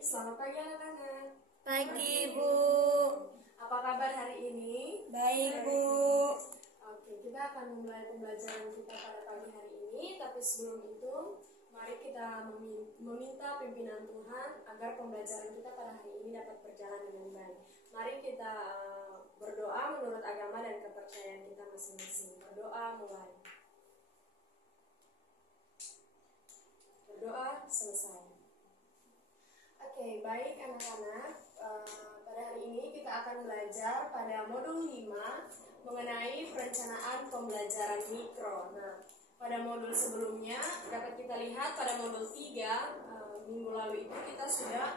Selamat pagi anak-anak. Pagi, Bu. Apa kabar hari ini? Baik, Bu. Oke, kita akan memulai pembelajaran kita pada pagi hari ini. Tapi sebelum itu, mari kita meminta pimpinan Tuhan agar pembelajaran kita pada hari ini dapat berjalan dengan baik. Mari kita berdoa menurut agama dan kepercayaan kita masing-masing. Berdoa mulai. Berdoa selesai. Oke, baik anak-anak. Pada hari ini kita akan belajar pada modul 5 mengenai perencanaan pembelajaran mikro. Nah, pada modul sebelumnya dapat kita lihat pada modul 3 minggu lalu itu kita sudah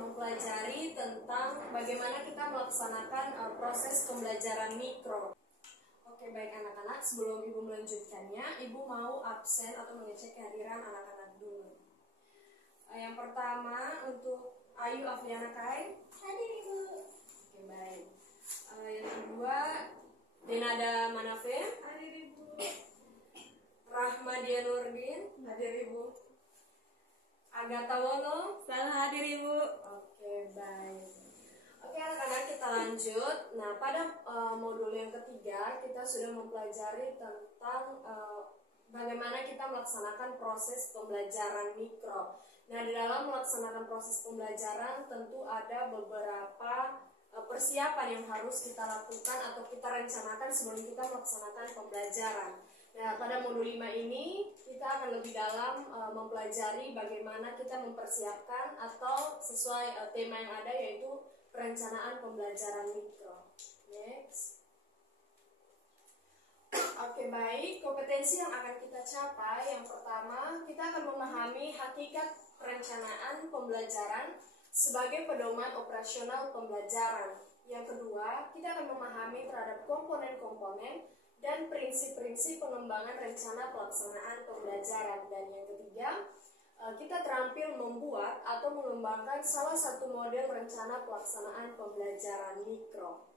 mempelajari tentang bagaimana kita melaksanakan proses pembelajaran mikro. Oke, baik anak-anak, sebelum Ibu melanjutkannya, Ibu mau absen atau mengecek kehadiran anak-anak dulu. Yang pertama untuk Ayu Afriana Kai. Hadir, Ibu. Oke, baik. Yang kedua Denada Manafe. Hadir, Ibu. Rahmadia Nurdin. Hadir, Ibu. Agatha Wono. Selalu hadir, Ibu. Oke, baik. Oke anak-anak, kita lanjut. Nah, pada modul yang ketiga kita sudah mempelajari tentang bagaimana kita melaksanakan proses pembelajaran mikro. Nah, di dalam melaksanakan proses pembelajaran tentu ada beberapa persiapan yang harus kita lakukan atau kita rencanakan sebelum kita melaksanakan pembelajaran. Nah, pada modul 5 ini kita akan lebih dalam mempelajari bagaimana kita mempersiapkan atau sesuai tema yang ada, yaitu perencanaan pembelajaran mikro. Next. Oke, baik. Kompetensi yang akan kita capai, yang pertama, kita akan memahami hakikat perencanaan pembelajaran sebagai pedoman operasional pembelajaran. Yang kedua, kita akan memahami terhadap komponen-komponen dan prinsip-prinsip pengembangan rencana pelaksanaan pembelajaran. Dan yang ketiga, kita terampil membuat atau mengembangkan salah satu model rencana pelaksanaan pembelajaran mikro.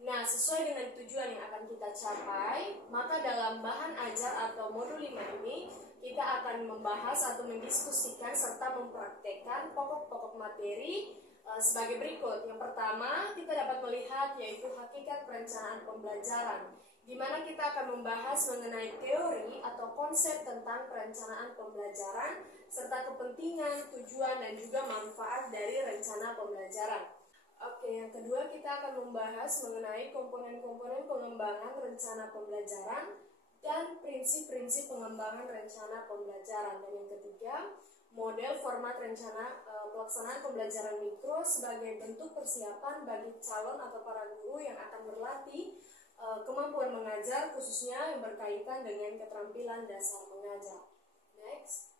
Nah, sesuai dengan tujuan yang akan kita capai, maka dalam bahan ajar atau modul 5 ini, kita akan membahas atau mendiskusikan serta mempraktekkan pokok-pokok materi sebagai berikut. Yang pertama, kita dapat melihat yaitu hakikat perencanaan pembelajaran, di mana kita akan membahas mengenai teori atau konsep tentang perencanaan pembelajaran, serta kepentingan, tujuan, dan juga manfaat dari rencana pembelajaran. Oke, yang kedua kita akan membahas mengenai komponen-komponen pengembangan rencana pembelajaran dan prinsip-prinsip pengembangan rencana pembelajaran. Dan yang ketiga, model format rencana pelaksanaan pembelajaran mikro sebagai bentuk persiapan bagi calon atau para guru yang akan berlatih kemampuan mengajar, khususnya yang berkaitan dengan keterampilan dasar mengajar. Next.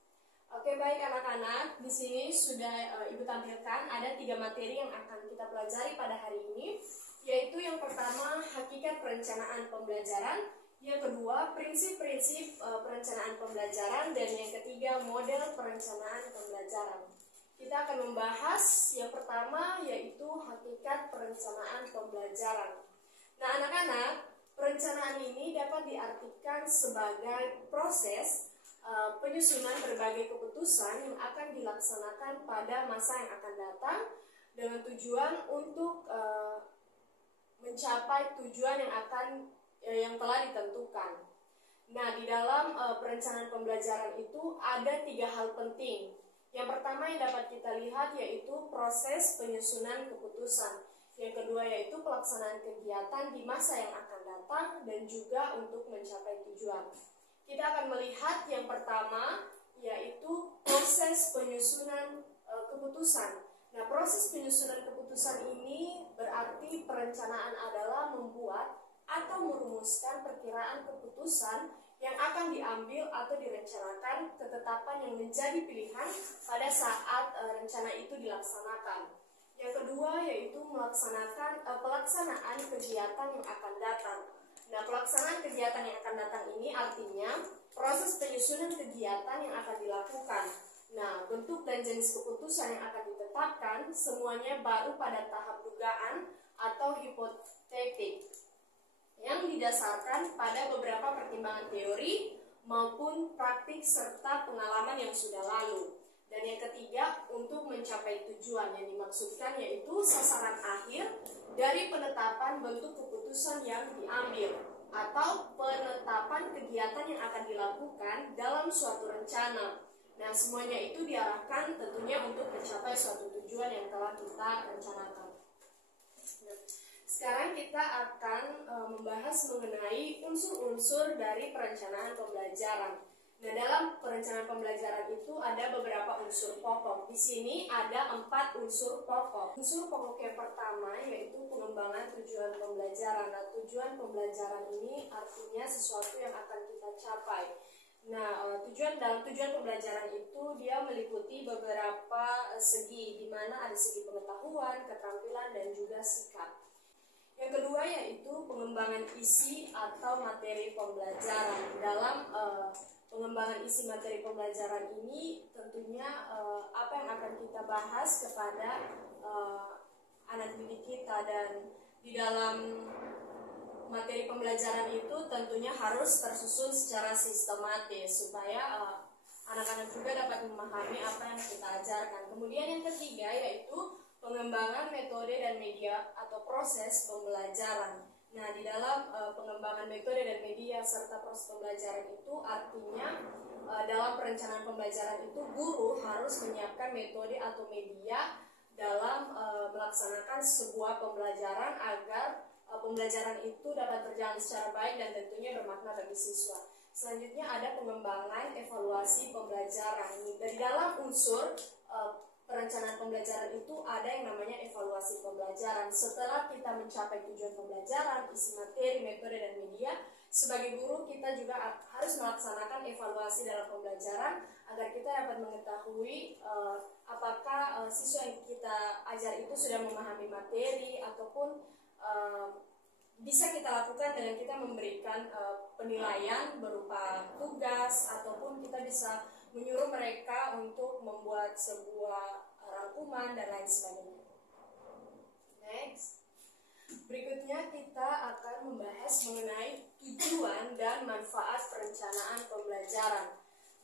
Oke, baik anak-anak, di sini sudah Ibu tampilkan ada 3 materi yang akan kita pelajari pada hari ini, yaitu yang pertama hakikat perencanaan pembelajaran, yang kedua prinsip-prinsip perencanaan pembelajaran, dan yang ketiga model perencanaan pembelajaran. Kita akan membahas yang pertama yaitu hakikat perencanaan pembelajaran. Nah anak-anak, perencanaan ini dapat diartikan sebagai proses penyusunan berbagai keputusan yang akan dilaksanakan pada masa yang akan datang dengan tujuan untuk mencapai tujuan yang telah ditentukan. Nah, di dalam perencanaan pembelajaran itu ada 3 hal penting. Yang pertama yang dapat kita lihat yaitu proses penyusunan keputusan. Yang kedua yaitu pelaksanaan kegiatan di masa yang akan datang dan juga untuk mencapai tujuan. Kita akan melihat yang pertama yaitu proses penyusunan keputusan. Nah, proses penyusunan keputusan ini berarti perencanaan adalah membuat atau merumuskan perkiraan keputusan yang akan diambil atau direncanakan ketetapan yang menjadi pilihan pada saat rencana itu dilaksanakan. Yang kedua yaitu pelaksanaan kegiatan yang akan datang. Nah, pelaksanaan kegiatan yang akan datang ini artinya proses penyusunan kegiatan yang akan dilakukan. Nah, bentuk dan jenis keputusan yang akan ditetapkan semuanya baru pada tahap dugaan atau hipotetik yang didasarkan pada beberapa pertimbangan teori maupun praktik serta pengalaman yang sudah lalu. Dan yang ketiga, untuk mencapai tujuan. Yang dimaksudkan yaitu sasaran akhir dari penetapan bentuk keputusan yang diambil atau penetapan kegiatan yang akan dilakukan dalam suatu rencana. Nah, semuanya itu diarahkan tentunya untuk mencapai suatu tujuan yang telah kita rencanakan. Nah, sekarang kita akan membahas mengenai unsur-unsur dari perencanaan pembelajaran. Nah, dalam perencanaan pembelajaran itu ada beberapa unsur pokok. Di sini ada 4 unsur pokok. Unsur pokok yang pertama yaitu pengembangan tujuan pembelajaran. Nah, tujuan pembelajaran ini artinya sesuatu yang akan kita capai. Nah, dalam tujuan pembelajaran itu dia meliputi beberapa segi, di mana ada segi pengetahuan, keterampilan, dan juga sikap. Yang kedua yaitu pengembangan isi atau materi pembelajaran. Dalam pengembangan isi materi pembelajaran ini tentunya apa yang akan kita bahas kepada anak didik kita, dan di dalam materi pembelajaran itu tentunya harus tersusun secara sistematis supaya anak-anak juga dapat memahami apa yang kita ajarkan. Kemudian yang ketiga yaitu pengembangan metode dan media atau proses pembelajaran. Nah, di dalam pengembangan metode dan media serta proses pembelajaran itu artinya dalam perencanaan pembelajaran itu guru harus menyiapkan metode atau media dalam melaksanakan sebuah pembelajaran agar pembelajaran itu dapat berjalan secara baik dan tentunya bermakna bagi siswa. Selanjutnya ada pengembangan evaluasi pembelajaran. Dari dalam unsur perencanaan pembelajaran itu ada yang namanya evaluasi pembelajaran. Setelah kita mencapai tujuan pembelajaran, isi materi, metode, dan media, sebagai guru kita juga harus melaksanakan evaluasi dalam pembelajaran agar kita dapat mengetahui apakah siswa yang kita ajar itu sudah memahami materi ataupun bisa kita lakukan dengan kita memberikan penilaian berupa tugas, ataupun kita bisa menyuruh mereka untuk membuat sebuah rangkuman dan lain sebagainya. Next. Berikutnya kita akan membahas mengenai tujuan dan manfaat perencanaan pembelajaran.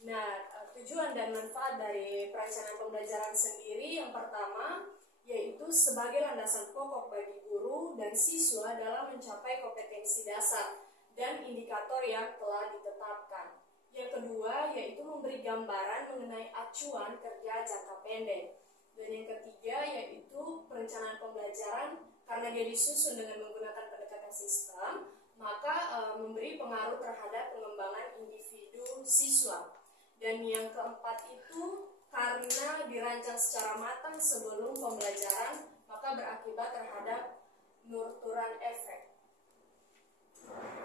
Nah, tujuan dan manfaat dari perencanaan pembelajaran sendiri yang pertama yaitu sebagai landasan pokok bagi guru dan siswa dalam mencapai kompetensi dasar dan indikator yang telah ditetapkan. Yang kedua yaitu memberi gambaran mengenai acuan kerja jangka pendek. Dan yang ketiga yaitu perencanaan pembelajaran karena dia disusun dengan menggunakan pendekatan sistem, maka memberi pengaruh terhadap pengembangan individu siswa. Dan yang keempat itu karena dirancang secara matang sebelum pembelajaran, maka berakibat terhadap nurturan efek.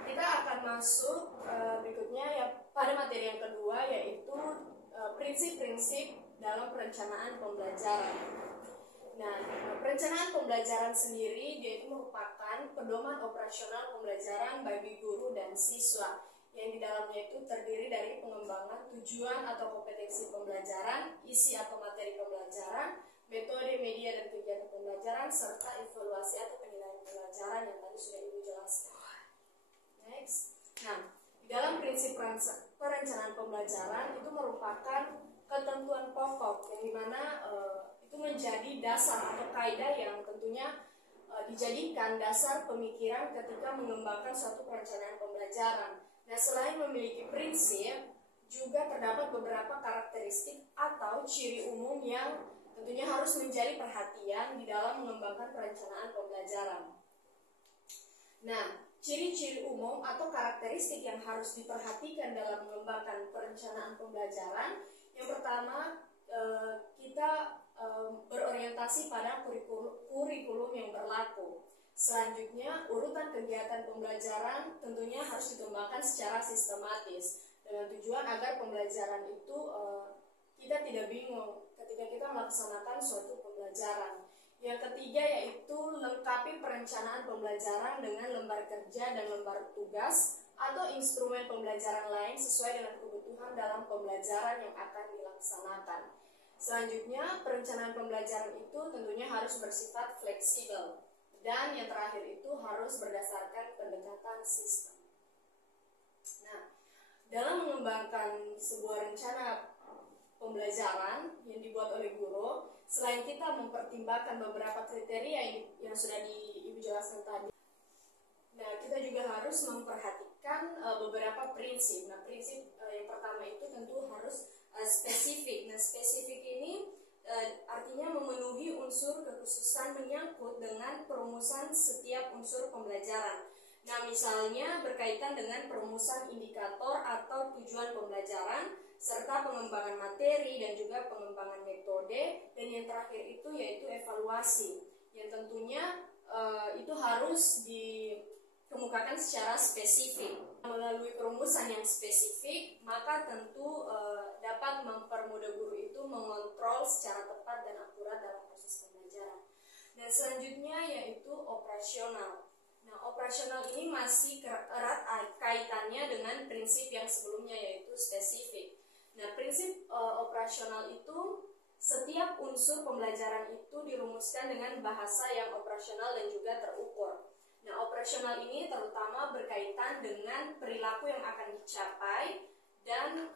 Kita akan masuk berikutnya ya pada materi yang kedua yaitu prinsip-prinsip dalam perencanaan pembelajaran. Nah, perencanaan pembelajaran sendiri dia itu merupakan pedoman operasional pembelajaran bagi guru dan siswa yang di dalamnya itu terdiri dari pengembangan tujuan atau kompetensi pembelajaran, isi atau materi pembelajaran, metode, media, dan kegiatan pembelajaran, serta evaluasi atau penilaian pembelajaran yang tadi sudah Ibu jelaskan. Next. Nah, di dalam prinsip perencanaan pembelajaran itu merupakan ketentuan pokok yang dimana itu menjadi dasar atau kaidah yang tentunya dijadikan dasar pemikiran ketika mengembangkan suatu perencanaan pembelajaran. Nah, selain memiliki prinsip, juga terdapat beberapa karakteristik atau ciri umum yang tentunya harus menjadi perhatian di dalam mengembangkan perencanaan pembelajaran. Nah, ciri-ciri umum atau karakteristik yang harus diperhatikan dalam mengembangkan perencanaan pembelajaran, yang pertama kita berorientasi pada kurikulum yang berlaku. Selanjutnya, urutan kegiatan pembelajaran tentunya harus dikembangkan secara sistematis dengan tujuan agar pembelajaran itu kita tidak bingung ketika kita melaksanakan suatu pembelajaran. Yang ketiga yaitu lengkapi perencanaan pembelajaran dengan lembar kerja dan lembar tugas atau instrumen pembelajaran lain sesuai dengan kebutuhan dalam pembelajaran yang akan dilaksanakan. Selanjutnya, perencanaan pembelajaran itu tentunya harus bersifat fleksibel. Dan yang terakhir itu harus berdasarkan pendekatan sistem. Nah, dalam mengembangkan sebuah rencana pembelajaran yang dibuat oleh guru, selain mempertimbangkan beberapa kriteria yang sudah Ibu jelaskan tadi. Nah, kita juga harus memperhatikan beberapa prinsip. Nah, prinsip yang pertama itu tentu harus spesifik. Nah, spesifik ini artinya memenuhi unsur kekhususan menyangkut dengan perumusan setiap unsur pembelajaran. Nah, misalnya berkaitan dengan perumusan indikator atau tujuan pembelajaran, serta pengembangan materi dan juga pengembangan metode, dan yang terakhir itu yaitu evaluasi, yang tentunya itu harus dikemukakan secara spesifik. Melalui perumusan yang spesifik, maka tentu dapat mempermudah guru itu mengontrol secara tepat dan akurat dalam proses pembelajaran. Dan selanjutnya yaitu operasional. Nah, operasional ini masih erat kaitannya dengan prinsip yang sebelumnya yaitu spesifik. Nah, prinsip operasional itu setiap unsur pembelajaran itu dirumuskan dengan bahasa yang operasional dan juga terukur. Nah, operasional ini terutama berkaitan dengan perilaku yang akan dicapai dan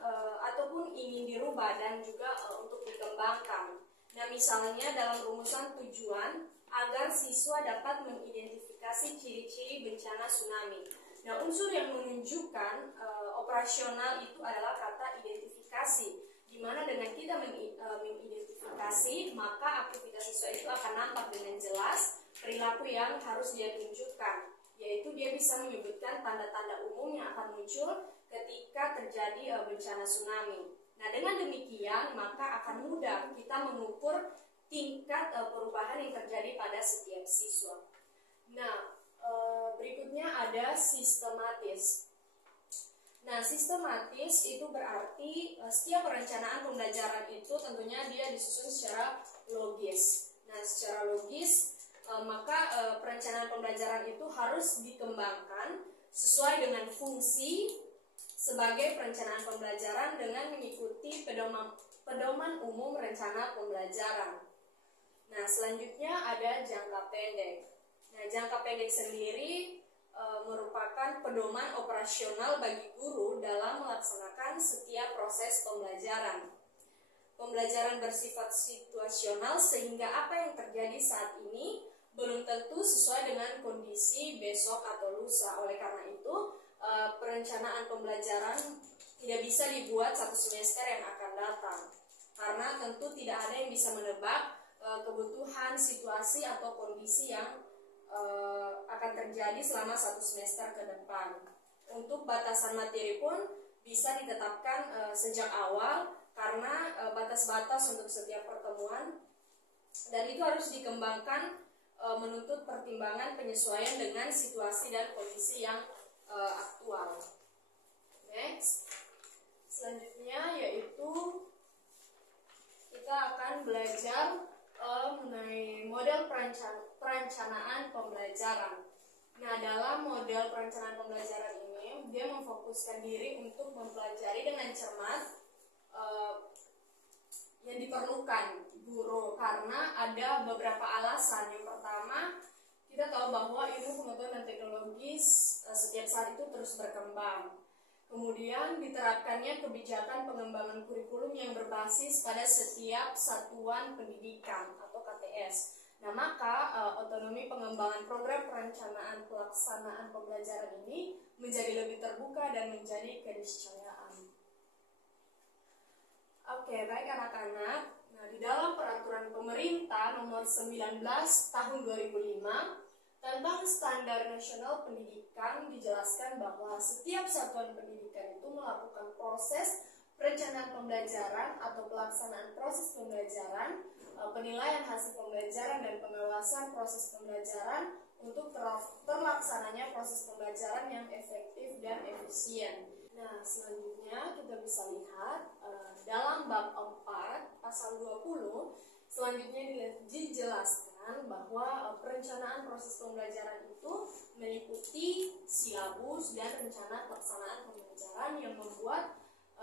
ataupun ingin dirubah dan juga untuk dikembangkan. Nah, misalnya dalam rumusan tujuan agar siswa dapat mengidentifikasi ciri-ciri bencana tsunami. Nah, unsur yang menunjukkan operasional itu adalah kata identifikasi, di mana dengan kita mengidentifikasi, maka aktivitas siswa itu akan nampak dengan jelas perilaku yang harus dia tunjukkan, yaitu dia bisa menyebutkan tanda-tanda umum yang akan muncul ketika terjadi bencana tsunami. Nah, dengan demikian maka akan mudah kita mengukur tingkat perubahan yang terjadi pada setiap siswa. Nah, berikutnya ada sistematis. Nah, sistematis itu berarti setiap perencanaan pembelajaran itu tentunya dia disusun secara logis. Nah, secara logis maka perencanaan pembelajaran itu harus dikembangkan sesuai dengan fungsi sebagai perencanaan pembelajaran dengan mengikuti pedoman umum rencana pembelajaran. Nah, selanjutnya ada jangka pendek. Nah, jangka pendek sendiri merupakan pedoman operasional bagi guru dalam melaksanakan setiap proses pembelajaran. Pembelajaran bersifat situasional sehingga apa yang terjadi saat ini belum tentu sesuai dengan kondisi besok atau lusa. Oleh karena itu, perencanaan pembelajaran tidak bisa dibuat satu semester yang akan datang, karena tentu tidak ada yang bisa menebak kebutuhan, situasi, atau kondisi yang akan terjadi selama satu semester ke depan. Untuk batasan materi pun bisa ditetapkan sejak awal, karena batas-batas untuk setiap pertemuan, dan itu harus dikembangkan menuntut pertimbangan penyesuaian dengan situasi dan kondisi yang aktual. Next, selanjutnya yaitu kita akan belajar mengenai model perencanaan pembelajaran. Nah, dalam model perencanaan pembelajaran ini, dia memfokuskan diri untuk mempelajari dengan cermat yang diperlukan guru, karena ada beberapa alasan. Yang pertama, kita tahu bahwa ilmu pengetahuan dan teknologi setiap saat itu terus berkembang. Kemudian diterapkannya kebijakan pengembangan kurikulum yang berbasis pada setiap satuan pendidikan atau KTS. Nah, maka otonomi pengembangan program perencanaan pelaksanaan pembelajaran ini menjadi lebih terbuka dan menjadi keniscayaan. Oke, baik anak-anak. Nah, di dalam peraturan pemerintah nomor 19 tahun 2005 tentang Standar Nasional Pendidikan dijelaskan bahwa setiap satuan pendidikan itu melakukan proses perencanaan pembelajaran atau pelaksanaan proses pembelajaran, penilaian hasil pembelajaran dan pengawasan proses pembelajaran untuk terlaksananya proses pembelajaran yang efektif dan efisien. Nah, selanjutnya kita bisa lihat dalam bab 4 pasal 20 selanjutnya dijelaskan bahwa perencanaan proses pembelajaran itu meliputi silabus dan rencana pelaksanaan pembelajaran yang membuat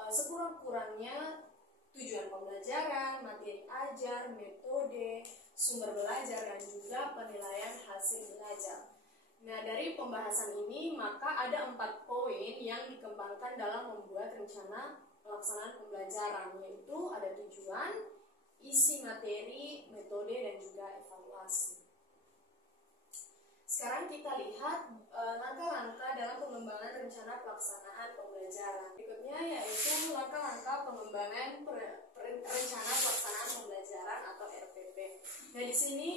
sekurang-kurangnya tujuan pembelajaran, materi ajar, metode, sumber belajar, dan juga penilaian hasil belajar. Nah, dari pembahasan ini maka ada 4 poin yang dikembangkan dalam membuat rencana pelaksanaan pembelajaran, yaitu ada tujuan, isi materi, metode, dan juga evaluasi. Sekarang kita lihat langkah-langkah dalam pengembangan rencana pelaksanaan pembelajaran. Berikutnya yaitu langkah-langkah pengembangan rencana pelaksanaan pembelajaran atau RPP. Nah, di sini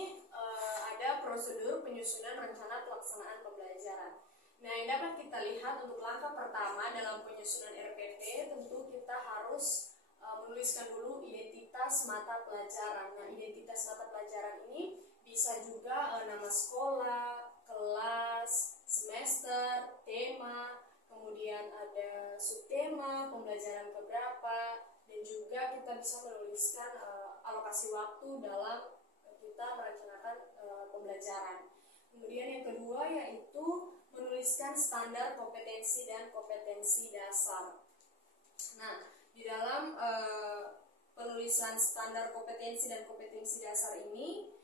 ada prosedur penyusunan rencana pelaksanaan pembelajaran. Nah, yang dapat kita lihat untuk langkah pertama dalam penyusunan RPP, tentu kita harus menuliskan dulu identitas mata pelajaran. Nah, identitas mata pelajaran ini bisa juga nama sekolah, kelas, semester, tema, kemudian ada subtema, pembelajaran keberapa, dan juga kita bisa menuliskan alokasi waktu dalam kita merencanakan pembelajaran. Kemudian yang kedua yaitu menuliskan standar kompetensi dan kompetensi dasar. Nah, di dalam penulisan standar kompetensi dan kompetensi dasar ini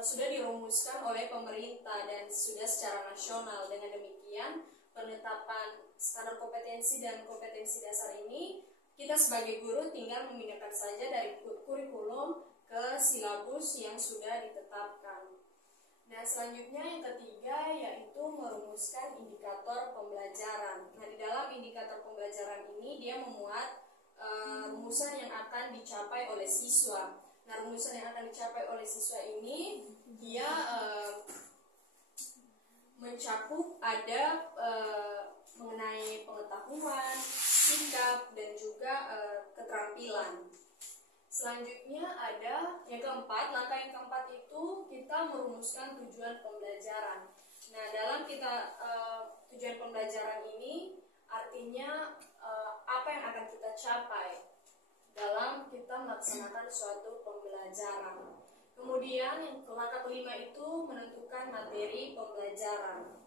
sudah dirumuskan oleh pemerintah dan sudah secara nasional. Dengan demikian, penetapan standar kompetensi dan kompetensi dasar ini kita sebagai guru tinggal memindahkan saja dari kurikulum ke silabus yang sudah ditetapkan. Nah, selanjutnya yang ketiga yaitu merumuskan indikator pembelajaran. Nah, di dalam indikator pembelajaran ini dia memuat rumusan yang akan dicapai oleh siswa. Nah, rumusan yang akan dicapai oleh siswa ini dia mencakup ada mengenai pengetahuan, sikap, dan juga keterampilan. Selanjutnya ada yang keempat, langkah yang keempat itu kita merumuskan tujuan pembelajaran. Nah, dalam tujuan pembelajaran ini artinya apa yang akan kita capai dalam kita melaksanakan suatu pembelajaran. Kemudian yang langkah kelima itu menentukan materi pembelajaran.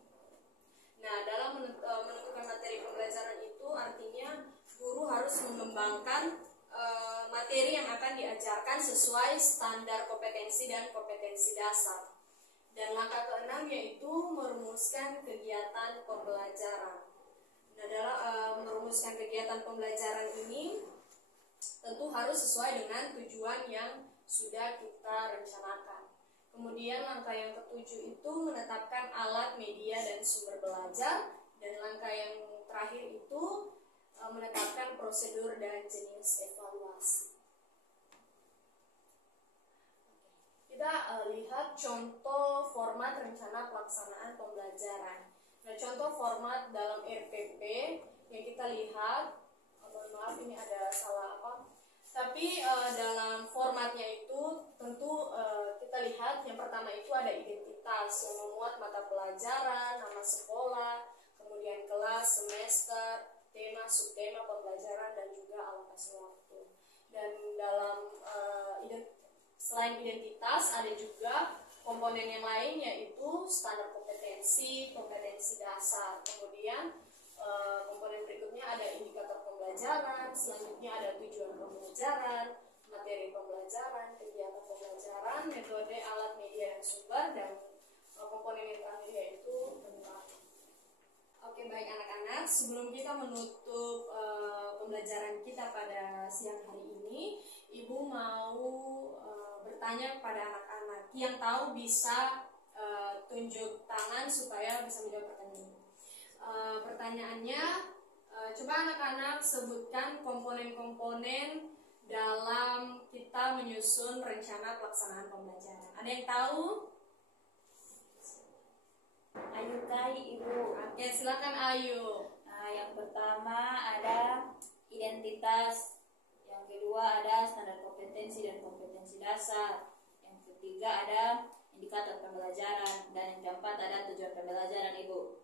Nah, dalam menentukan materi pembelajaran itu artinya guru harus mengembangkan materi yang akan diajarkan sesuai standar kompetensi dan kompetensi dasar. Dan langkah keenam yaitu merumuskan kegiatan pembelajaran. Nah, dalam merumuskan kegiatan pembelajaran ini tentu harus sesuai dengan tujuan yang sudah kita rencanakan. Kemudian langkah yang ketujuh itu menetapkan alat, media, dan sumber belajar. Dan langkah yang terakhir itu menetapkan prosedur dan jenis evaluasi. Kita lihat contoh format rencana pelaksanaan pembelajaran. Nah, contoh format dalam RPP yang kita lihat, mohon maaf ini ada salah apa. Tapi dalam formatnya itu tentu kita lihat yang pertama itu ada identitas yang memuat mata pelajaran, nama sekolah, kemudian kelas, semester, tema, subtema pembelajaran, dan juga alokasi waktu. Dan dalam selain identitas ada juga komponen yang lain yaitu standar kompetensi, kompetensi dasar. Kemudian komponen berikutnya ada indikator pembelajaran, selanjutnya ada tujuan pembelajaran, materi pembelajaran, kegiatan pembelajaran, metode, alat, media, dan sumber, dan komponen yang terakhir yaitu tentang. Oke, baik anak-anak, sebelum kita menutup pembelajaran kita pada siang hari ini, Ibu mau bertanya kepada anak-anak yang tahu bisa tunjuk tangan supaya bisa menjawab pertanyaan. Pertanyaannya, coba anak-anak sebutkan komponen-komponen dalam kita menyusun rencana pelaksanaan pembelajaran. Ada yang tahu? Ayu Kai, Ibu. Oke, silakan Ayu. Nah, yang pertama ada identitas, yang kedua ada standar kompetensi dan kompetensi dasar, yang ketiga ada indikator pembelajaran, dan yang keempat ada tujuan pembelajaran, Ibu.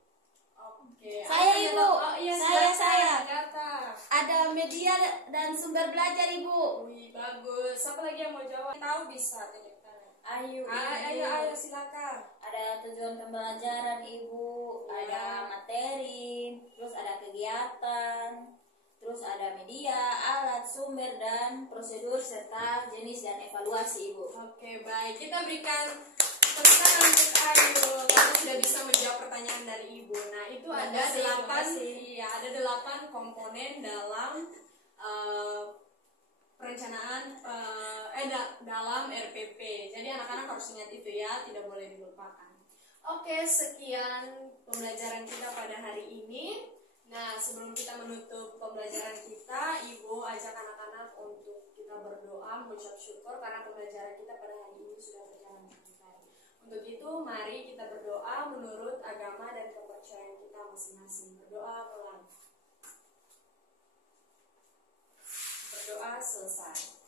Oke. Saya, Ibu. Oh, iya, Saya. Kata. Ada media dan sumber belajar, Ibu. Wih, bagus. Siapa lagi yang mau jawab? Tahu bisa tunjuk tangan. Ayu, Ayo, silakan. Ada tujuan pembelajaran, Ibu. Iya. Ada materi, terus ada kegiatan, terus ada media, alat, sumber, dan prosedur serta jenis dan evaluasi, Ibu. Oke, baik. Kita berikan tepuk tangan untuk Ayu karena sudah bisa menjawab pertanyaan dari Ibu. Nah, itu ada Terima kasih. 8 komponen dalam perencanaan dalam RPP. Jadi anak-anak harus ingat itu ya, tidak boleh dilupakan. Oke, sekian pembelajaran kita pada hari ini. Nah, sebelum kita menutup pembelajaran kita, Ibu ajak anak-anak untuk kita berdoa, mengucap syukur karena pembelajaran kita pada hari ini sudah berjalan dengan baik. Untuk itu, mari kita berdoa menurut agama dan kepercayaan kita masing-masing. Berdoa pelan. Berdoa selesai.